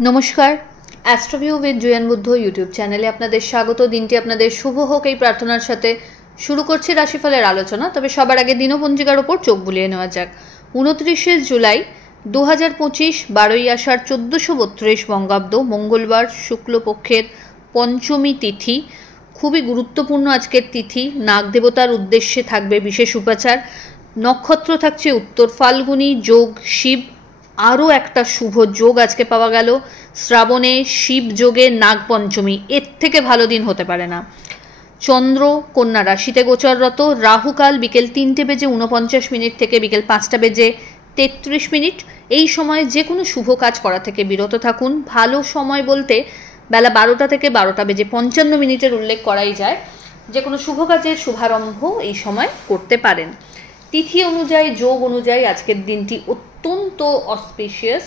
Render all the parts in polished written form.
নমস্কার, অ্যাস্ট্রোভিউ with জুয়েন Buddha YouTube চ্যানেলে আপনাদের স্বাগত। দিনটি আপনাদের শুভ হোক এই প্রার্থনার সাথে শুরু করছি রাশিফলের আলোচনা। তবে সবার আগে দিনপঞ্জিকার ওপর চোখ বুলিয়ে নেওয়া যাক। 29শে জুলাই 2025, 12ই আষাঢ় 1432 বঙ্গাব্দ, মঙ্গলবার, শুক্লপক্ষের পঞ্চমী তিথি। খুবই গুরুত্বপূর্ণ আজকের তিথি। নাগ দেবতার উদ্দেশ্যে থাকবে বিশেষ উপাচার। নক্ষত্র থাকছে উত্তর ফাল্গুনী, যোগ শিব। আরও একটা শুভ যোগ আজকে পাওয়া গেল, শ্রাবণে শিব যোগে নাগপঞ্চমী। এর থেকে ভালো দিন হতে পারে না। চন্দ্র কন্যা রাশিতে গোচররত। রাহুকাল বিকেল 3:49 থেকে বিকেল 5:33। এই সময় যে কোনো শুভ কাজ করা থেকে বিরত থাকুন। ভালো সময় বলতে বেলা 12টা থেকে 12:55 উল্লেখ করাই যায়। যে কোনো শুভ কাজের শুভারম্ভ এই সময় করতে পারেন। তিথি অনুযায়ী, যোগ অনুযায়ী আজকের দিনটি অত্যন্ত অসপিশিয়াস।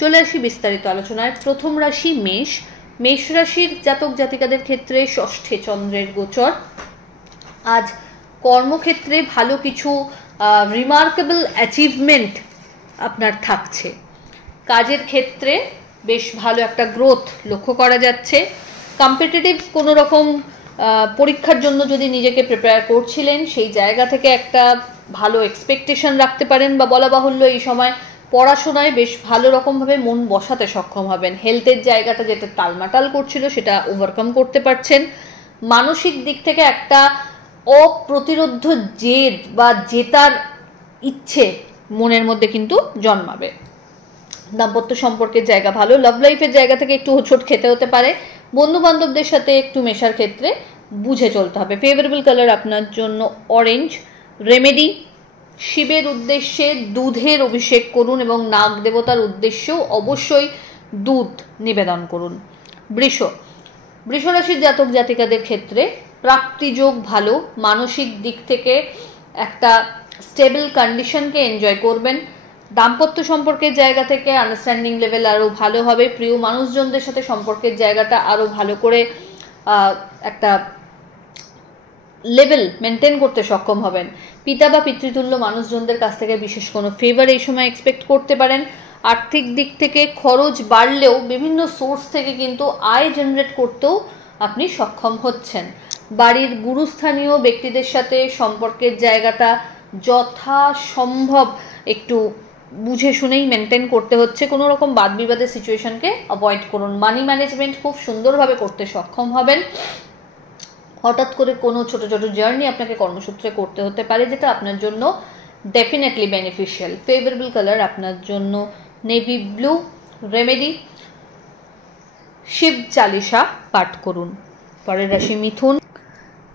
চলে আসি বিস্তারিত আলোচনায়। প্রথম রাশি মেষ। মেষ রাশির জাতক জাতিকাদের ক্ষেত্রে ষষ্ঠে চন্দ্রের গোচর। আজ কর্মক্ষেত্রে ভালো কিছু রিমার্কেবল অ্যাচিভমেন্ট আপনার থাকছে। কাজের ক্ষেত্রে বেশ ভালো একটা গ্রোথ লক্ষ্য করা যাচ্ছে। কম্পিটিটিভ কোনো রকম পরীক্ষার জন্য যদি নিজেকে প্রিপেয়ার করছিলেন, সেই জায়গা থেকে একটা ভালো এক্সপেকটেশন রাখতে পারেন, বা বলা বাহুল্য এই সময় পড়াশোনায় বেশ ভালো রকমভাবে মন বসাতে সক্ষম হবেন। হেলথের জায়গাটা যেটা টালমাটাল করছিল সেটা ওভারকাম করতে পারছেন। মানসিক দিক থেকে একটা অপ্রতিরোধ্য জেদ বা জেতার ইচ্ছে মনের মধ্যে কিন্তু জন্মাবে। দাম্পত্য সম্পর্কের জায়গা ভালো। লাভ লাইফের জায়গা থেকে একটু হোঁচট খেতে হতে পারে। বন্ধু বান্ধবদের সাথে একটু মেশার ক্ষেত্রে বুঝে চলতে হবে। ফেভারেবল কালার আপনার জন্য অরেঞ্জ। রেমেডি, শিবের উদ্দেশ্যে দুধের অভিষেক করুন এবং নাগ দেবতার উদ্দেশ্যেও অবশ্যই দুধ নিবেদন করুন। বৃষ রাশির জাতক জাতিকাদের ক্ষেত্রে প্রাপ্তিযোগ ভালো। মানসিক দিক থেকে একটা স্টেবল কন্ডিশনকে এনজয় করবেন। দাম্পত্য সম্পর্কের জায়গা থেকে আন্ডারস্ট্যান্ডিং লেভেল আরও ভালো হবে। প্রিয় মানুষজনদের সাথে সম্পর্কের জায়গাটা আরও ভালো করে একটা লেভেল মেনটেন করতে সক্ষম হবেন। পিতা বা পিতৃতুল্য মানুষজনদের কাছ থেকে বিশেষ কোনো ফেভার এই সময় এক্সপেক্ট করতে পারেন। আর্থিক দিক থেকে খরচ বাড়লেও বিভিন্ন সোর্স থেকে কিন্তু আয় জেনারেট করতেও আপনি সক্ষম হচ্ছেন। বাড়ির গুরুস্থানীয় ব্যক্তিদের সাথে সম্পর্কের জায়গাটা যথাসম্ভব একটু বুঝে শুনেই মেনটেন করতে হচ্ছে। কোনো রকম বাদ বিবাদের সিচুয়েশনকে অ্যাভয়েড করুন। মানি ম্যানেজমেন্ট খুব সুন্দরভাবে করতে সক্ষম হবেন। হঠাৎ করে কোনো ছোট ছোট জার্নি আপনাকে কর্মসূত্রে করতে হতে পারে, যেটা আপনার জন্য ডেফিনেটলি বেনিফিশিয়াল। ফেভারেবল কালার আপনার জন্য navy blue. Remedy, Shiv Chalisa পাঠ করুন। পরের রাশি মিথুন।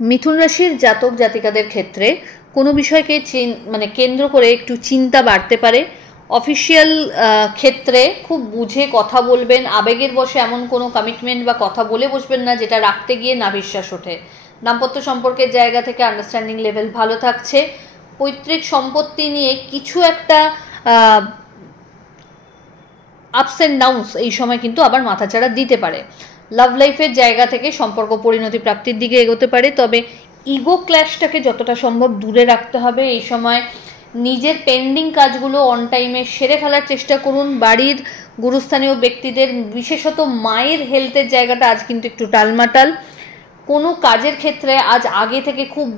মিথুন রাশির জাতক জাতিকাদের ক্ষেত্রে কোনো বিষয়কে কেন্দ্র করে একটু চিন্তা বাড়তে পারে। অফিসিয়াল ক্ষেত্রে খুব বুঝে কথা বলবেন। আবেগের বশে এমন কোনো কমিটমেন্ট বা কথা বলে বসবেন না যেটা রাখতে গিয়ে না বিশ্বাস ওঠে। দাম্পত্য সম্পর্কের জায়গা থেকে আন্ডারস্ট্যান্ডিং লেভেল ভালো থাকছে। পৈতৃক সম্পত্তি নিয়ে কিছু একটা আপস অ্যান্ড ডাউনস এই সময় কিন্তু আবার মাথাচাড়া দিতে পারে। লাভ লাইফের জায়গা থেকে সম্পর্ক পরিণতি প্রাপ্তির দিকে এগোতে পারে, তবে ইগো ক্ল্যাশটাকে যতটা সম্ভব দূরে রাখতে হবে। এই সময় নিজের পেন্ডিং কাজগুলো অন টাইমে সেরে ফেলার চেষ্টা করুন। বাড়ির গুরুস্থানীয় ব্যক্তিদের, বিশেষত মায়ের হেলথের জায়গাটা আজ কিন্তু একটু টালমাটাল। কোনো কাজের ক্ষেত্রে আজ আগে থেকে খুব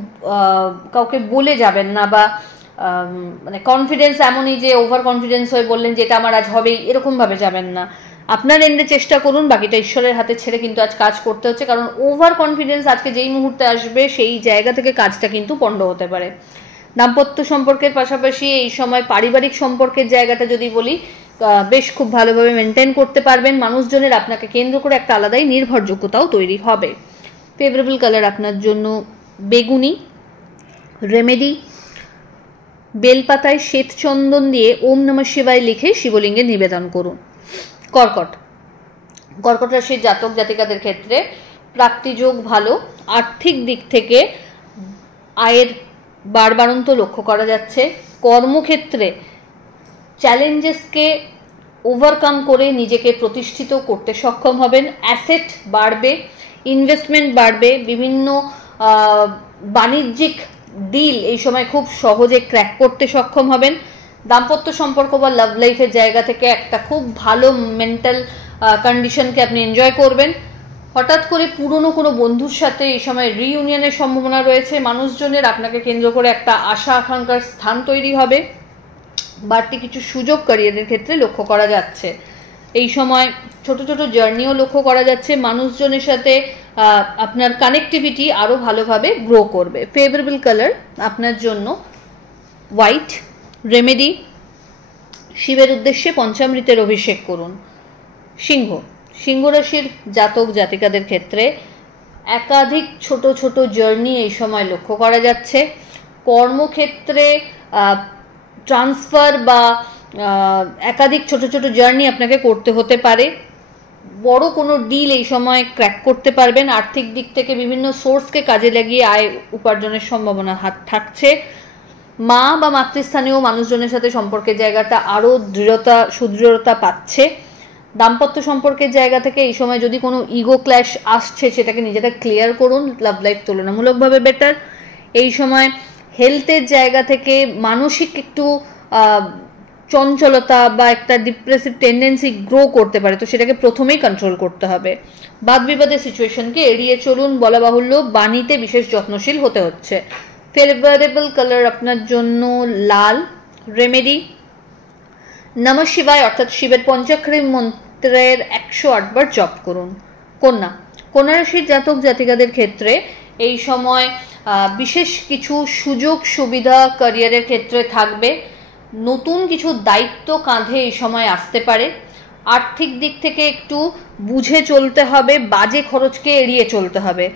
কাউকে বলে যাবেন না, বা কনফিডেন্স এমনই যে ওভার কনফিডেন্স হয়ে বললেন যেটা আমার আজ হবেই, এরকমভাবে যাবেন না। আপনার এন্ডে চেষ্টা করুন, বাকিটা ঈশ্বরের হাতে ছেড়ে কিন্তু আজ কাজ করতে হচ্ছে। কারণ ওভার কনফিডেন্স আজকে যেই মুহূর্তে আসবে সেই জায়গা থেকে কাজটা কিন্তু পণ্ড হতে পারে। দাম্পত্য সম্পর্কের পাশাপাশি এই সময় পারিবারিক সম্পর্কের জায়গাটা যদি বলি, বেশ খুব ভালোভাবে মেনটেন করতে পারবেন। মানুষজনের আপনাকে কেন্দ্র করে একটা আলাদাই নির্ভরযোগ্যতাও তৈরি হবে। ফেভারেবল কালার আপনার জন্য বেগুনি। রেমেডি, বেলপাতায় শ্বেতচন্দন দিয়ে ওম নমঃ শিবায় লিখে শিবলিঙ্গে নিবেদন করুন। কর্কট রাশির জাতক জাতিকাদের ক্ষেত্রে প্রাপ্তিযোগ ভালো। আর্থিক দিক থেকে আয়ের বাড়বাড়ন্ত লক্ষ্য করা যাচ্ছে। কর্মক্ষেত্রে চ্যালেঞ্জেসকে ওভারকাম করে নিজেকে প্রতিষ্ঠিত করতে সক্ষম হবেন। অ্যাসেট বাড়বে, ইনভেস্টমেন্ট বাড়বে। বিভিন্ন বাণিজ্যিক ডিল এই সময় খুব সহজে ক্র্যাক করতে সক্ষম হবেন। দাম্পত্য সম্পর্ক বা লাভ লাইফের জায়গা থেকে একটা খুব ভালো মেন্টাল কন্ডিশনকে আপনি এনজয় করবেন। হঠাৎ করে পুরনো কোনো বন্ধুর সাথে এই সময় রিইউনিয়নের সম্ভাবনা রয়েছে। মানুষজনের আপনাকে কেন্দ্র করে একটা আশা আকাঙ্ক্ষার স্থান তৈরি হবে। বাড়তি কিছু সুযোগ ক্যারিয়ারের ক্ষেত্রে লক্ষ্য করা যাচ্ছে। এই সময় ছোট ছোট জার্নিও লক্ষ্য করা যাচ্ছে। মানুষজনের সাথে আপনার কানেক্টিভিটি আরও ভালোভাবে গ্রো করবে। ফেভারেবল কালার আপনার জন্য হোয়াইট। রেমেডি, শিবের উদ্দেশ্যে পঞ্চামৃতের অভিষেক করুন। সিংহ, সিংহ রাশির জাতক জাতিকাদের ক্ষেত্রে একাধিক ছোট ছোট জার্নি এই সময় লক্ষ্য করা যাচ্ছে। কর্মক্ষেত্রে ট্রান্সফার বা একাধিক ছোট ছোট জার্নি আপনাকে করতে হতে পারে। বড় কোনো ডিল এই সময় ক্র্যাক করতে পারবেন। আর্থিক দিক থেকে বিভিন্ন সোর্সকে কাজে লাগিয়ে আয় উপার্জনের সম্ভাবনা থাকছে। মা বা মাতৃস্থানীয় মানুষজনের সাথে সম্পর্কের জায়গাটা আরও সুদৃঢ়তা পাচ্ছে। দাম্পত্য সম্পর্কের জায়গা থেকে এই সময় যদি কোনো ইগো ক্ল্যাশ আসছে সেটাকে নিজেরা ক্লিয়ার করুন। লাভ লাইফ তুলনামূলকভাবে বেটার। এই সময় হেলথের জায়গা থেকে মানসিক একটু চঞ্চলতা বা একটা ডিপ্রেসিভ টেন্ডেন্সি গ্রো করতে পারে, তো সেটাকে প্রথমেই কন্ট্রোল করতে হবে। বাদ বিবাদের সিচুয়েশনকে এড়িয়ে চলুন। বলা বাহুল্য, বাণীতে বিশেষ যত্নশীল হতে হচ্ছে। ফেভারেবল কালার আপনার জন্য লাল। রেমেডি, নমঃ শিবায় অর্থাৎ শিবের পঞ্চাক্ষরী মন্ত্রের 108 বার জপ করুন। কন্যা, কন্যা রাশির জাতক জাতিকাদের ক্ষেত্রে এই সময় বিশেষ কিছু সুযোগ সুবিধা ক্যারিয়ারের ক্ষেত্রে থাকবে। নতুন কিছু দায়িত্ব কাঁধে এই সময় আসতে পারে। আর্থিক দিক থেকে একটু বুঝে চলতে হবে, বাজে খরচকে এড়িয়ে চলতে হবে।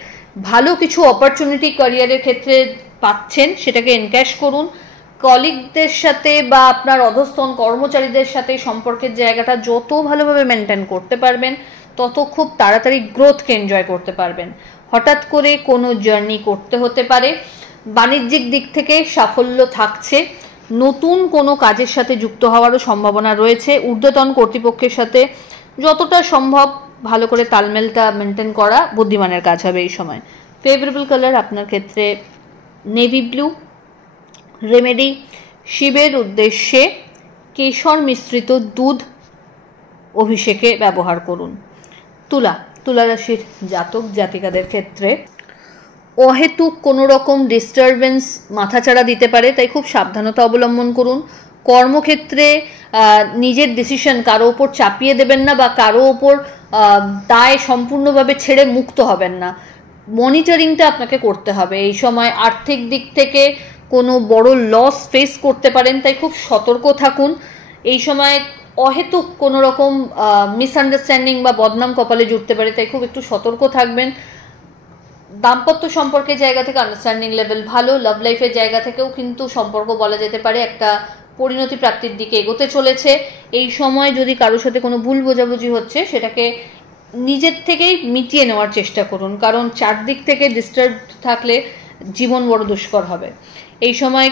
ভালো কিছু অপরচুনিটি ক্যারিয়ারের ক্ষেত্রে পাচ্ছেন, সেটাকে এনক্যাশ করুন। কলিগদের সাথে বা আপনার অধস্তন কর্মচারীদের সাথে সম্পর্কের জায়গাটা যত ভালোভাবে মেনটেন করতে পারবেন তত খুব তাড়াতাড়ি গ্রোথকে এনজয় করতে পারবেন। হঠাৎ করে কোনো জার্নি করতে হতে পারে। বাণিজ্যিক দিক থেকে সাফল্য থাকছে। নতুন কোনো কাজের সাথে যুক্ত হওয়ারও সম্ভাবনা রয়েছে। ঊর্ধ্বতন কর্তৃপক্ষের সাথে যতটা সম্ভব ভালো করে তালমেলটা মেনটেন করা বুদ্ধিমানের কাজ হবে এই সময়। ফেভারেবল কালার আপনার ক্ষেত্রে নেভি ব্লু। রেমেডি, শিবের উদ্দেশ্যে কেশর মিশ্রিত দুধ অভিষেকে ব্যবহার করুন। তুলা, তুলা রাশির জাতক জাতিকাদের ক্ষেত্রে অহেতুক কোনো রকম ডিস্টারবেন্স মাথাচাড়া দিতে পারে, তাই খুব সাবধানতা অবলম্বন করুন। কর্মক্ষেত্রে নিজের ডিসিশন কারো ওপর চাপিয়ে দেবেন না বা কারো ওপর দায় সম্পূর্ণভাবে ছেড়ে মুক্ত হবেন না। মনিটরিংটা আপনাকে করতে হবে। এই সময় আর্থিক দিক থেকে কোনো বড় লস ফেস করতে পারেন, তাই খুব সতর্ক থাকুন। এই সময় অহেতুক কোনো রকম মিসআন্ডারস্ট্যান্ডিং বা বদনাম কপালে জুটতে পারে, তাই খুব একটু সতর্ক থাকবেন। দাম্পত্য সম্পর্কের জায়গা থেকে আন্ডারস্ট্যান্ডিং লেভেল ভালো। লাভ লাইফের জায়গা থেকেও কিন্তু সম্পর্ক বলা যেতে পারে একটা পরিণতি প্রাপ্তির দিকে এগোতে চলেছে। এই সময় যদি কারোর সাথে কোনো ভুল বোঝাবুঝি হচ্ছে সেটাকে নিজের থেকেই মিটিয়ে নেওয়ার চেষ্টা করুন, কারণ চারদিক থেকে ডিস্টার্ব থাকলে জীবন বড় দুষ্কর হবে। এই সময়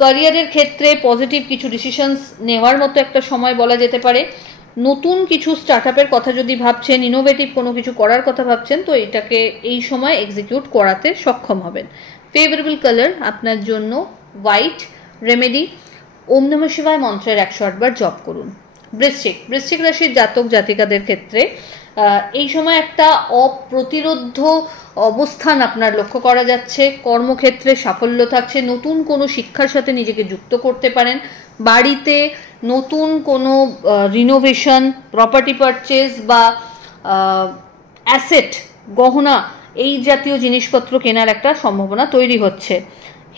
ক্যারিয়ারের ক্ষেত্রে পজিটিভ কিছু ডিসিশনস নেওয়ার মতো একটা সময় বলা যেতে পারে। নতুন কিছু স্টার্টআপের কথা যদি ভাবছেন, ইনোভেটিভ কোনো কিছু করার কথা ভাবছেন, তো এটাকে এই সময় এক্সিকিউট করাতে সক্ষম হবেন। ফেভারেবল কালার আপনার জন্য হোয়াইট। রেমেডি, ওম নমঃ শিবায় মন্ত্রের 108 বার জপ করুন। বৃশ্চিক, বৃশ্চিক রাশির জাতক জাতিকাদের ক্ষেত্রে এই সময় একটা অপ্রতিরোধ্য অবস্থান আপনার লক্ষ্য করা যাচ্ছে। কর্মক্ষেত্রে সাফল্য থাকছে। নতুন কোনো শিক্ষার সাথে নিজেকে যুক্ত করতে পারেন। বাড়িতে নতুন কোনো রিনোভেশন, প্রপার্টি পারচেজ বা অ্যাসেট, গহনা, এই জাতীয় জিনিসপত্র কেনার একটা সম্ভাবনা তৈরি হচ্ছে।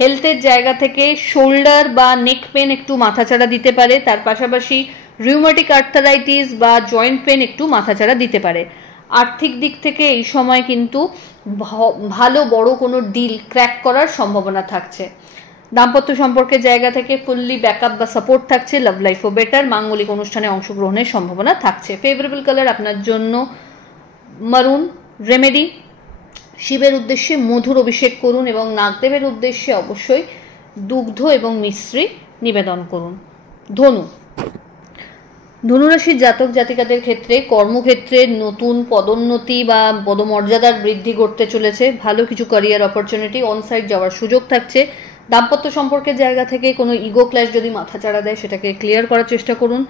হেলথের জায়গা থেকে শোল্ডার বা নেক পেন একটু মাথাচাড়া দিতে পারে। তার পাশাপাশি রিউমেটিক আর্থারাইটিস বা জয়েন্ট পেন একটু মাথাচাড়া দিতে পারে। আর্থিক দিক থেকে এই সময় কিন্তু ভালো বড় কোনো ডিল ক্র্যাক করার সম্ভাবনা থাকছে। দাম্পত্য সম্পর্কের জায়গা থেকে ফুললি ব্যাকআপ বা সাপোর্ট থাকছে। লাভ লাইফও বেটার। মাঙ্গলিক অনুষ্ঠানে অংশগ্রহণের সম্ভাবনা থাকছে। ফেভারেবল কালার আপনার জন্য মারুন। রেমেডি, শিবের উদ্দেশ্যে মধুর অভিষেক করুন এবং নাগদেবের উদ্দেশ্যে অবশ্যই দুগ্ধ এবং মিশ্রি নিবেদন করুন। ধনু, ধনুরাশির জাতক জাতিকাদের ক্ষেত্রে কর্মক্ষেত্রে নতুন পদোন্নতি বা পদমর্যাদার বৃদ্ধি ঘটতে চলেছে। ভালো কিছু ক্যারিয়ার অপরচুনিটি, অনসাইট যাওয়ার সুযোগ থাকছে। দাম্পত্য সম্পর্কের জায়গা থেকে কোনো ইগো ক্ল্যাশ যদি মাথাচাড়া দেয় সেটাকে ক্লিয়ার করার চেষ্টা করুন।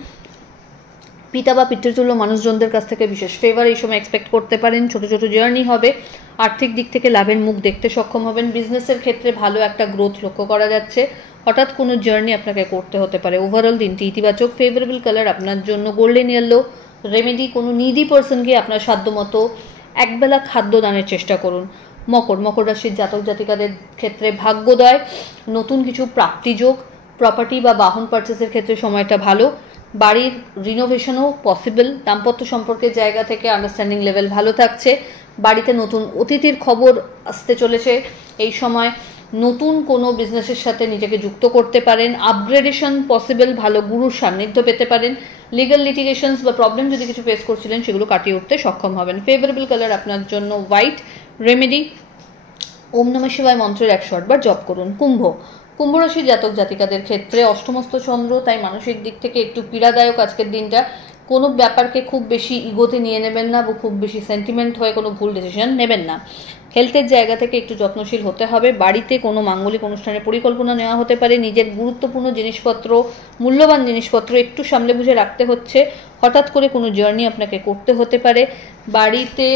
পিতা বা পিতৃতুল্য মানুষজনদের কাছ থেকে বিশেষ ফেভার এই সময় এক্সপেক্ট করতে পারেন। ছোট ছোট জার্নি হবে, আর্থিক দিক থেকে লাভের মুখ দেখতে সক্ষম হবেন। বিজনেসের ক্ষেত্রে ভালো একটা গ্রোথ লক্ষ্য করা যাচ্ছে। হঠাৎ কোনো জার্নি আপনাকে করতে হতে পারে। ওভারঅল দিনটি ইতিবাচক। ফেভারেবল কালার আপনার জন্য গোল্ডেন ইয়েলো। রেমেডি, কোনো নিডি পার্সনকে আপনার সাধ্যমতো একবেলা খাদ্য দানের চেষ্টা করুন। মকর রাশির জাতক জাতিকাদের ক্ষেত্রে ভাগ্যোদয়, নতুন কিছু প্রাপ্তিযোগ, প্রপার্টি বা বাহন পারচেসের ক্ষেত্রে সময়টা ভালো। বাড়ির রিনোভেশনও পসিবল। দাম্পত্য সম্পর্কের জায়গা থেকে আন্ডারস্ট্যান্ডিং লেভেল ভালো থাকছে। বাড়িতে নতুন অতিথির খবর আসতে চলেছে। এই সময় নতুন কোনো বিজনেসের সাথে নিজেকে যুক্ত করতে পারেন। আপগ্রেডেশন পসিবল, ভালো গুরুর সান্নিধ্য পেতে পারেন। লিগাল লিটিগেশনস বা প্রবলেম যদি কিছু ফেস করছিলেন সেগুলো কাটিয়ে উঠতে সক্ষম হবেন। ফেভারেবল কালার আপনার জন্য হোয়াইট। রেমেডি, ওম নমঃ শিবায় মন্ত্রের 108 বার জপ করুন। কুম্ভ রাশির জাতক জাতিকাদের ক্ষেত্রে অষ্টমস্ত চন্দ্র, তাই মানসিক দিক থেকে একটু পীড়াদায়ক আজকের দিনটা। কোনো ব্যাপারকে খুব বেশি ইগোতে নিয়ে নেবেন না বা খুব বেশি সেন্টিমেন্ট হয়ে কোনো ভুল ডিসিশন নেবেন না। হেলথের জায়গা থেকে একটু যত্নশীল হতে হবে। বাড়িতে কোনো মাঙ্গলিক অনুষ্ঠানের পরিকল্পনা নেওয়া হতে পারে। নিজের গুরুত্বপূর্ণ জিনিসপত্র, মূল্যবান জিনিসপত্র একটু সামলে বুঝে রাখতে হচ্ছে। হঠাৎ করে কোনো জার্নি আপনাকে করতে হতে পারে। বাড়িতে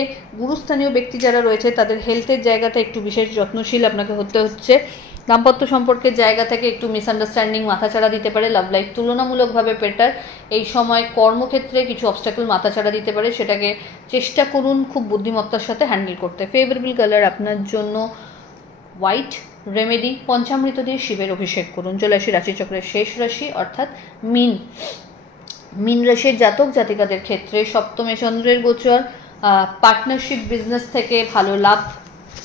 গুরুস্থানীয় ব্যক্তি যারা রয়েছে তাদের হেলথের জায়গাটা একটু বিশেষ যত্নশীল আপনাকে হতে হচ্ছে। দাম্পত্য সম্পর্কের জায়গা থেকে একটু মিসআন্ডারস্ট্যান্ডিং মাথাচাড়া দিতে পারে। লাভ লাইফ তুলনামূলকভাবে বেটার। এই সময় কর্মক্ষেত্রে কিছু অবস্ট্যাকল মাথাচাড়া দিতে পারে, সেটাকে চেষ্টা করুন খুব বুদ্ধিমত্তার সাথে হ্যান্ডেল করতে। ফেভারেবল কালার আপনার জন্য হোয়াইট। রেমেডি, পঞ্চামৃত দিয়ে শিবের অভিষেক করুন। চলে আসি রাশিচক্রের শেষ রাশি অর্থাৎ মীন রাশির জাতক জাতিকাদের ক্ষেত্রে সপ্তমে চন্দ্রের গোচর। পার্টনারশিপ বিজনেস থেকে ভালো লাভ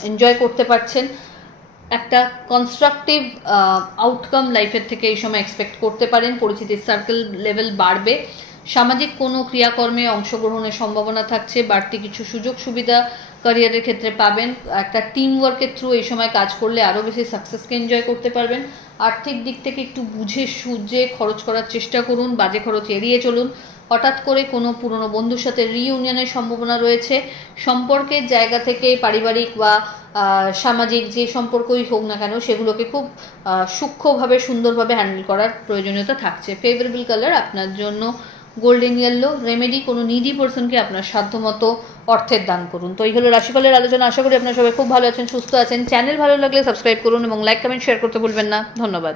এনজয় করতে পারছেন। একটা কনস্ট্রাকটিভ আউটকাম লাইফের থেকে এই সময় এক্সপেক্ট করতে পারেন। পরিচিতির সার্কেল লেভেল বাড়বে। সামাজিক কোনো ক্রিয়াকর্মে অংশগ্রহণের সম্ভাবনা থাকছে। বাড়তি কিছু সুযোগ সুবিধা ক্যারিয়ারের ক্ষেত্রে পাবেন। একটা টিম ওয়ার্কের থ্রু এই সময় কাজ করলে আরও বেশি সাকসেসকে এনজয় করতে পারবেন। আর্থিক দিক থেকে একটু বুঝে সুঝে খরচ করার চেষ্টা করুন। বাজে খরচ এড়িয়ে চলুন। হঠাৎ করে কোনো পুরনো বন্ধুর সাথে রিইউনিয়নের সম্ভাবনা রয়েছে। সম্পর্কের জায়গা থেকে পারিবারিক বা সামাজিক যে সম্পর্কই হোক না কেন সেগুলোকে খুব সূক্ষ্মভাবে সুন্দরভাবে হ্যান্ডেল করার প্রয়োজনীয়তা থাকছে। ফেভারেবল কালার আপনার জন্য গোল্ডেন ইয়েলো। রেমেডি, কোনো নিডি পার্সনকে আপনার সাধ্যমতো অর্থের দান করুন। তো এই হলো রাশিফলের আলোচনা। আশা করি আপনারা সবাই খুব ভালো আছেন, সুস্থ আছেন। চ্যানেল ভালো লাগলে সাবস্ক্রাইব করুন এবং লাইক কমেন্ট শেয়ার করতে ভুলবেন না। ধন্যবাদ।